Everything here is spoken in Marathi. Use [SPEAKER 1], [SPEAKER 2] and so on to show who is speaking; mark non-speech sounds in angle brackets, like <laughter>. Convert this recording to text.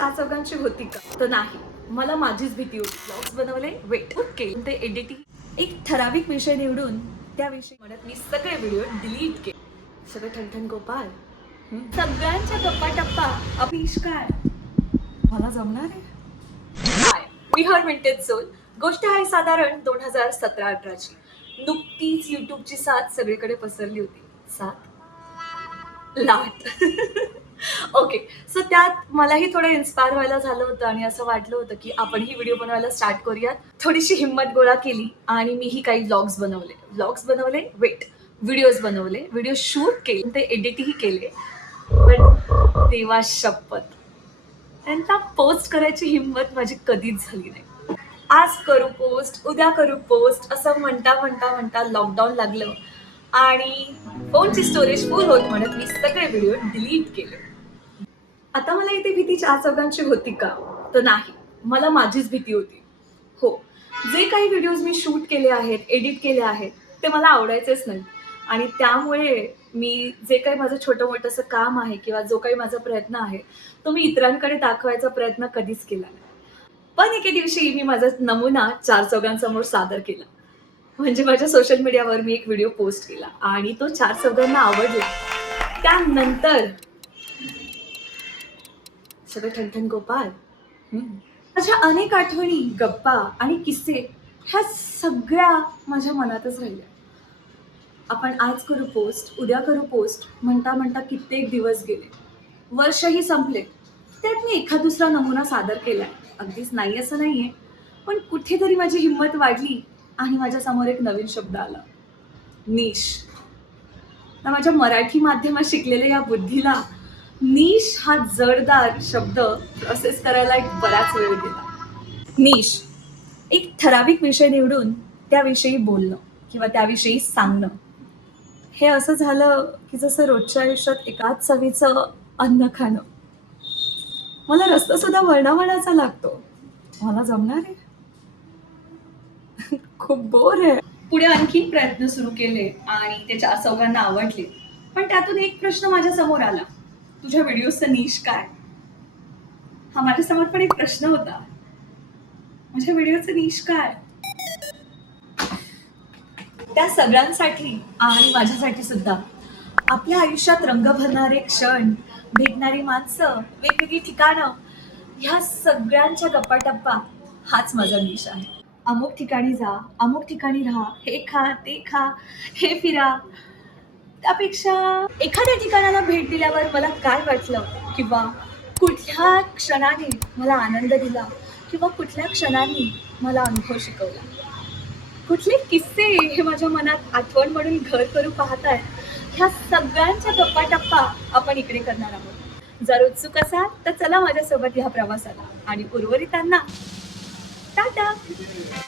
[SPEAKER 1] चार चौघांची होती का? तर नाही. मला माझीच भीती होती. ब्लॉग्स बनवले वेट ओके ते एडिटिंग एक ठराविक विषय निवडून त्याविषयी म्हणत मी सगळे व्हिडिओ डिलीट केले. सगळं ठणठण गोपाल? सगळ्यांच्या गप्पा टप्पा अपिश काय मला जमणार आहे? हाय मी हर विंटेज सोल गोष्ट आहे साधारण दोन हजार सतरा अठराची. नुकतीच युट्यूबची साथ सगळीकडे पसरली होती. साथ? लाट. <laughs> ओके सो त्यात मलाही थोडं इन्स्पायर व्हायला झालं होतं आणि असं वाटलं होतं की आपण ही व्हिडिओ बनवायला स्टार्ट करूयात. थोडीशी हिंमत गोळा केली आणि मीही काही व्लॉग्स बनवले. व्लॉग्स बनवले वेट व्हिडिओज बनवले. व्हिडिओ शूट केले ते एडिटही केले. पण तेव्हा शपथ. त्यांना पोस्ट करायची हिंमत माझी कधीच झाली नाही. आज करू पोस्ट उद्या करू पोस्ट असं म्हणता म्हणता म्हणता लॉकडाऊन लागलं. आणि फोनची स्टोरेज फुल होत म्हणत मी सगळे व्हिडिओ डिलीट केले. आता मला इथे भीती चार चौघांची होती का? तर नाही. मला माझीच भीती होती. हो. जे काही व्हिडिओज मी शूट केले आहेत एडिट केले आहेत ते मला आवडायचेच नाही आणि त्यामुळे मी जे काही माझं छोटं मोठंसं काम आहे किंवा जो काही माझा प्रयत्न आहे तो मी इतरांकडे दाखवायचा प्रयत्न कधीच केला नाही. पण एके दिवशी मी माझा नमुना चार चौघांसमोर सादर केला. म्हणजे माझ्या सोशल मीडियावर मी एक व्हिडिओ पोस्ट केला. आणि तो चार चौघांना आवडला. त्यानंतर सगळं ठणठण गोपाल. माझ्या अनेक आठवणी गप्पा आणि किस्से ह्या सगळ्या माझ्या मनातच राहिल्या. आपण आज करू पोस्ट उद्या करू पोस्ट म्हणता म्हणता कित्येक दिवस गेले. वर्षही संपले. त्यात मी एखाद दुसरा नमुना सादर केलाय. अगदीच नाही असं नाहीये. पण कुठेतरी माझी हिंमत वाढली. आणि माझ्यासमोर एक नवीन शब्द आला. निश. ना माझ्या मराठी माध्यमात शिकलेल्या या बुद्धीला निश हा जडदार शब्द प्रोसेस करायला एक बराच वेळ गेला निश. एक ठराविक विषय निवडून त्याविषयी बोलणं किंवा त्याविषयी सांगणं. हे असं झालं की जसं रोजच्या आयुष्यात एकाच चवीचं अन्न खाणं. मला रस्ता सुद्धा वळणावळणाचा लागतो. मला जमणार आहे? खूप बोर आहे. पुढे आणखी प्रयत्न सुरू केले आणि त्याच्या चार चौघांना आवडले. पण त्यातून एक प्रश्न माझ्यासमोर आला. तुझ्या व्हिडिओचा निश काय? हा माझ्यासमोर पण एक प्रश्न होता. माझ्या व्हिडिओचा निश काय? त्या सगळ्यांसाठी आणि माझ्यासाठी सुद्धा. आपल्या आयुष्यात रंग भरणारे क्षण भेटणारी माणसं वेगवेगळी ठिकाणं ह्या सगळ्यांच्या गप्पाटप्पा हाच माझा निश आहे. अमुक ठिकाणी जा अमुक ठिकाणी राहा हे खा ते खा हे फिरा. त्यापेक्षा एखाद्या ठिकाणाला भेट दिल्यावर मला काय वाटलं? किंवा कुठल्या क्षणाने मला आनंद दिला? किंवा कुठल्या क्षणाने मला अनुभव शिकवला? कुठले किस्से हे माझ्या मनात आठवण म्हणून घर करू पाहताय ह्या सगळ्यांच्या गप्पा टप्पा आपण इकडे करणार आहोत. जर उत्सुक असाल तर चला माझ्यासोबत ह्या प्रवासाला आणि उर्वरितांना টাটা।